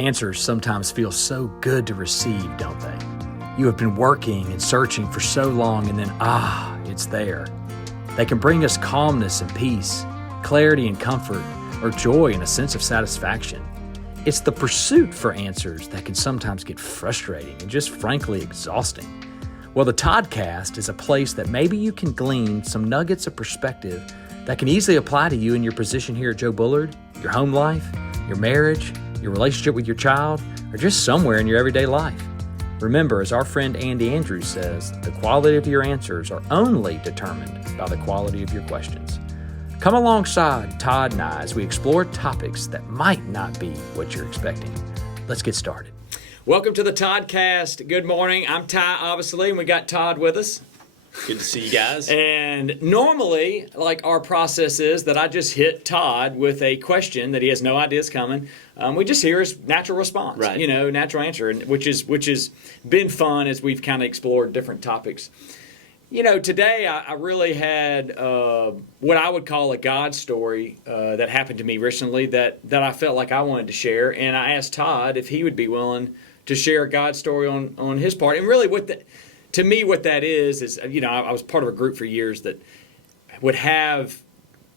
Answers sometimes feel so good to receive, don't they? You have been working and searching for so long, and then, it's there. They can bring us calmness and peace, clarity and comfort, or joy and a sense of satisfaction. It's the pursuit for answers that can sometimes get frustrating and just frankly exhausting. Well, the Toddcast is a place that maybe you can glean some nuggets of perspective that can easily apply to you in your position here at Joe Bullard, your home life, your marriage, your relationship with your child, or just somewhere in your everyday life. Remember, as our friend Andy Andrews says, the quality of your answers are only determined by the quality of your questions. Come alongside Todd and I as we explore topics that might not be what you're expecting. Let's get started. Welcome to the Toddcast. Good morning. I'm Ty, obviously, and we got Todd with us. Good to see you guys. And normally, our process is that I just hit Todd with a question that he has no idea is coming. We just hear his natural response, right? Natural answer, which has been fun as we've kind of explored different topics. Today I really had what I would call a God story that happened to me recently that I felt like I wanted to share, and I asked Todd if he would be willing to share a God story on his part. And really, to me, what that is I was part of a group for years that would have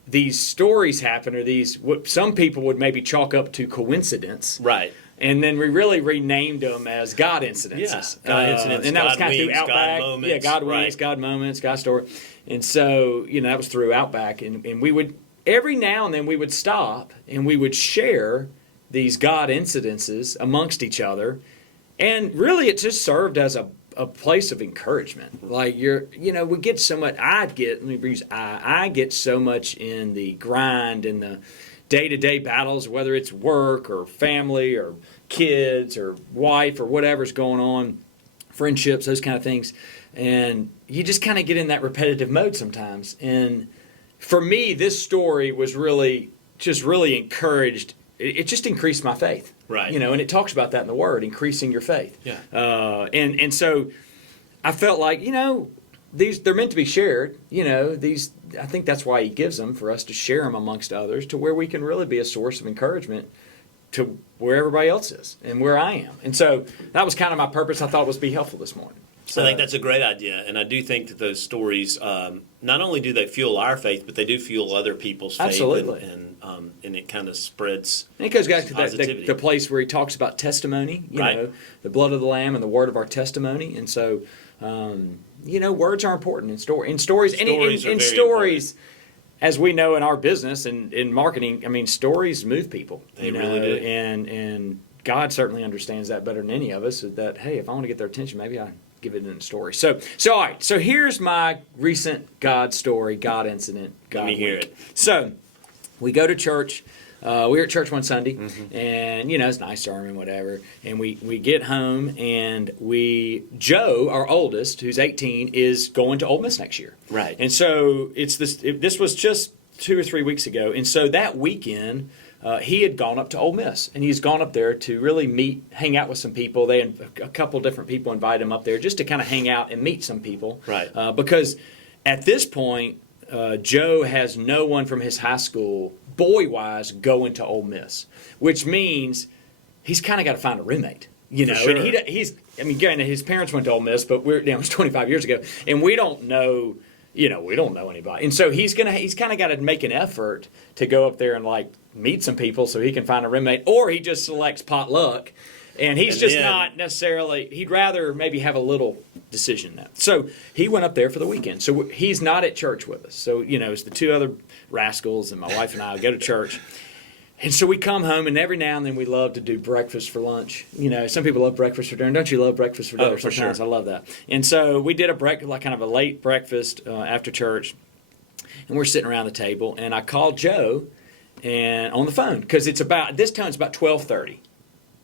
these stories happen, or what some people would maybe chalk up to coincidence, right? And then we really renamed them as God Incidences. Yeah, God Incidences, and that was kind of through God Outback. Moments. Yeah, God Wings, Right. God Moments, God Story. And so, that was through Outback. And we would, every now and then we would stop and we would share these God Incidences amongst each other. And really it just served as a place of encouragement. We get so much, I get so much in the grind and the day-to-day battles, whether it's work or family or kids or wife or whatever's going on, friendships, those kind of things. And you just kind of get in that repetitive mode sometimes. And for me, this story was really encouraged. It just increased my faith. Right. And it talks about that in the Word, increasing your faith. Yeah. And so I felt like, they're meant to be shared. I think that's why he gives them, for us to share them amongst others, to where we can really be a source of encouragement to where everybody else is and where I am. And so that was kind of my purpose. I thought it was be helpful this morning. So I think that's a great idea, and I do think that those stories not only do they fuel our faith, but they do fuel other people's faith. Absolutely. And it kind of spreads. And it goes back to positivity. the place where he talks about testimony, Right. The blood of the Lamb and the word of our testimony. And so, words are important in stories. Stories are very stories, as we know in our business and in marketing, stories move people. They really do. And God certainly understands that better than any of us, that, hey, if I want to get their attention, maybe I give it in a story. So all right. So here's my recent God story, God incident. Let me hear it. So we go to church. We were at church one Sunday, and it's a nice sermon, whatever. And we get home, and Joe, our oldest, who's 18, is going to Ole Miss next year. Right. And so this was just 2 or 3 weeks ago, and so that weekend he had gone up to Ole Miss, and he's gone up there to really hang out with some people. A couple different people invited him up there just to kind of hang out and meet some people. Right. Because at this point, Joe has no one from his high school, boy-wise, going to Ole Miss, which means he's kind of got to find a roommate. Sure. And granted, his parents went to Ole Miss, but it was 25 years ago, and we don't know anybody. And so he's kind of got to make an effort to go up there and meet some people so he can find a roommate, or he just selects potluck. And he's not necessarily, he'd rather maybe have a little decision in that. So he went up there for the weekend. So he's not at church with us. So, it's the two other rascals, and my wife and I go to church. And so we come home, and every now and then we love to do breakfast for lunch. Some people love breakfast for dinner. Don't you love breakfast for dinner? Oh, for Sometimes sure. I love that. And so we did kind of a late breakfast after church, and we're sitting around the table, and I called Joe and on the phone, because it's about 12:30.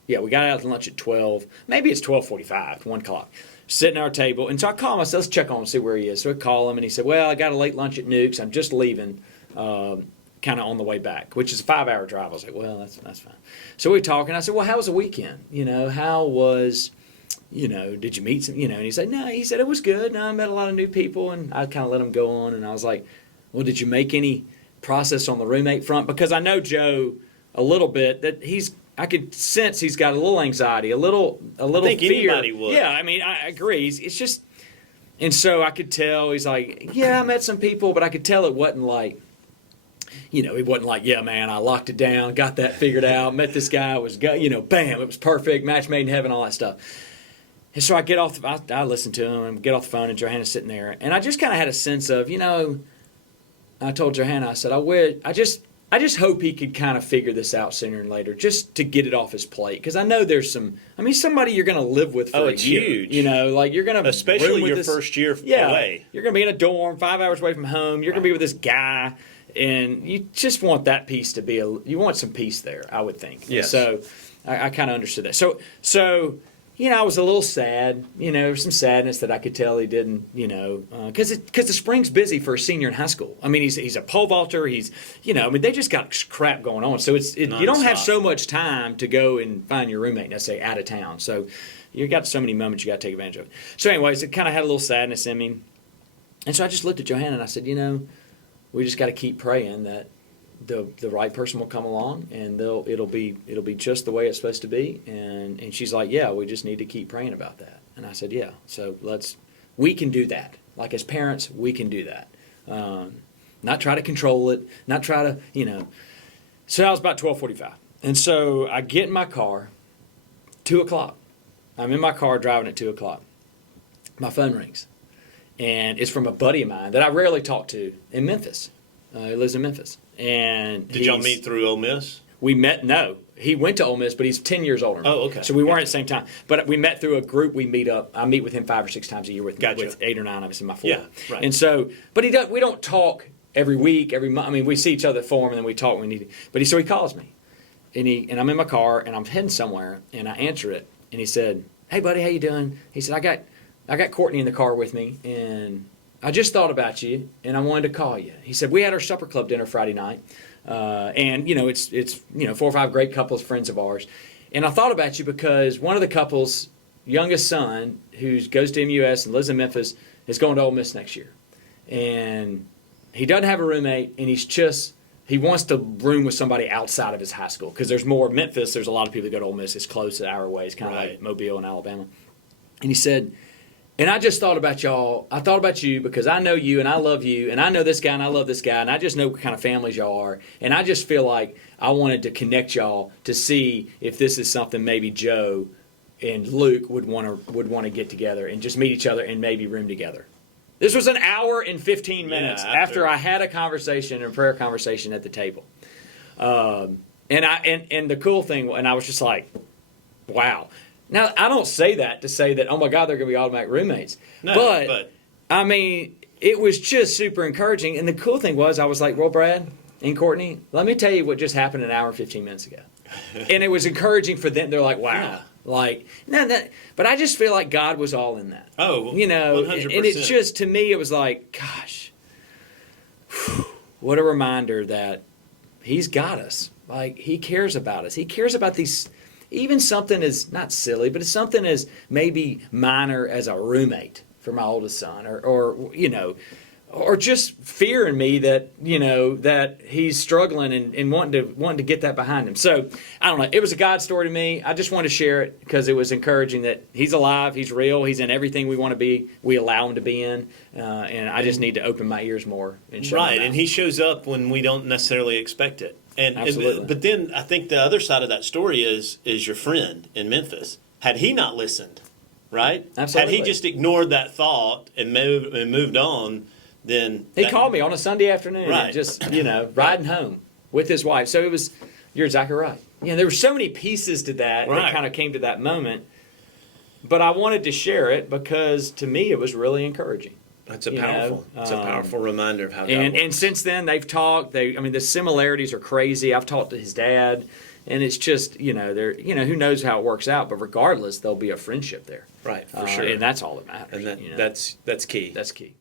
Yeah, we got out to lunch at 12. Maybe it's 12:45, 1 o'clock. Sitting at our table. And so I call him. I said, let's check on him and see where he is. So I call him, and he said, well, I got a late lunch at Nuke's. I'm just leaving, kind of on the way back, which is a 5-hour drive. I was like, well, that's fine. So we talk, and I said, well, how was the weekend? How was, did you meet some, and he said, no. He said, it was good. No, I met a lot of new people, and I kind of let him go on. And I was like, well, did you make any process on the roommate front? Because I know Joe a little bit, that he's I could sense he's got a little anxiety, a little I think fear. anybody would. Yeah, I mean, I agree. It's just, and so I could tell he's like, yeah, I met some people, but I could tell it wasn't like, it wasn't like, yeah, man, I locked it down, got that figured out, met this guy, bam, it was perfect, match made in heaven, all that stuff. And so I get off, I listen to him and get off the phone, and Johanna's sitting there, and I just kind of had a sense of, I told Johanna, I said, I just hope he could kind of figure this out sooner than later, just to get it off his plate. Because I know there's somebody you're going to live with for a it's year. huge. Like you're going to especially your first year away. You're going to be in a dorm 5 hours away from home. You're going to be with this guy, and you just want that piece to be you want some peace there, I would think. Yes. And so I kind of understood that. So I was a little sad. There was some sadness that I could tell he didn't, because the spring's busy for a senior in high school. I mean, he's a pole vaulter. He's, they just got crap going on. So you don't have so much time to go and find your roommate, let's say, out of town. So you got so many moments you got to take advantage of. So anyways, it kind of had a little sadness in me. And so I just looked at Johanna and I said, we just got to keep praying that the right person will come along, and it'll be just the way it's supposed to be. And she's like, yeah, we just need to keep praying about that. And I said, yeah, so we can do that. Like as parents, we can do that. Not try to control it, not try to, So that was about 12:45. And so I get in my car, 2 o'clock. I'm in my car driving at 2 o'clock. My phone rings. And it's from a buddy of mine that I rarely talk to in Memphis. He lives in Memphis. And did y'all meet through Ole Miss? We met, no. He went to Ole Miss, but he's 10 years older. Oh, okay. So we weren't at the same time. But we met through a group we meet up. I meet with him 5 or 6 times a year with 8 or 9 of us in my floor. Yeah, right. And so, but we don't talk every week, every month. I mean, we see each other at Forum, and then we talk when we need to. But he calls me. And I'm in my car, and I'm heading somewhere, and I answer it. And he said, hey, buddy, how you doing? He said, I got Courtney in the car with me, and I just thought about you, and I wanted to call you. He said, we had our supper club dinner Friday night, and, it's 4 or 5 great couples, friends of ours. And I thought about you because one of the couple's youngest son, who goes to MUS and lives in Memphis, is going to Ole Miss next year. And he doesn't have a roommate, and he wants to room with somebody outside of his high school, because there's more. Memphis, there's a lot of people that go to Ole Miss. It's close, an hour away. It's kind of like Mobile in Alabama. And he said, and I just thought about y'all. I thought about you because I know you and I love you, and I know this guy and I love this guy, and I just know what kind of families y'all are. And I just feel like I wanted to connect y'all to see if this is something maybe Joe and Luke would want to get together and just meet each other and maybe room together. This was an hour and 15 minutes after I had a conversation, a prayer conversation at the table. And the cool thing, and I was just like, wow. Now, I don't say that to say that, oh my God, they're going to be automatic roommates. No, but I mean, it was just super encouraging. And the cool thing was, I was like, well, Brad and Courtney, let me tell you what just happened an hour and 15 minutes ago. And it was encouraging for them. They're like, wow. Yeah. Like, but I just feel like God was all in that. Oh, 100%. And it's just, to me, it was like, gosh, what a reminder that He's got us. Like, He cares about us. He cares about these. Even something as, not silly, but it's something as maybe minor as a roommate for my oldest son, or just fear in me that, that he's struggling and wanting to get that behind him. So, I don't know. It was a God story to me. I just wanted to share it because it was encouraging that he's alive, he's real, he's in everything we want to be, we allow him to be in, and I just need to open my ears more and show him. And he shows up when we don't necessarily expect it. Absolutely. But then I think the other side of that story is your friend in Memphis. Had he not listened, right? Absolutely. Had he just ignored that thought and moved on, then he called me on a Sunday afternoon, right. Just riding home with his wife. So you're exactly right. There were so many pieces to that that kind of came to that moment. But I wanted to share it because to me it was really encouraging. It's a powerful reminder of how God works. works. And since then they've talked. The similarities are crazy. I've talked to his dad, and it's just who knows how it works out. But regardless, there'll be a friendship there, right? For sure, and that's all that matters. And that's key. That's key.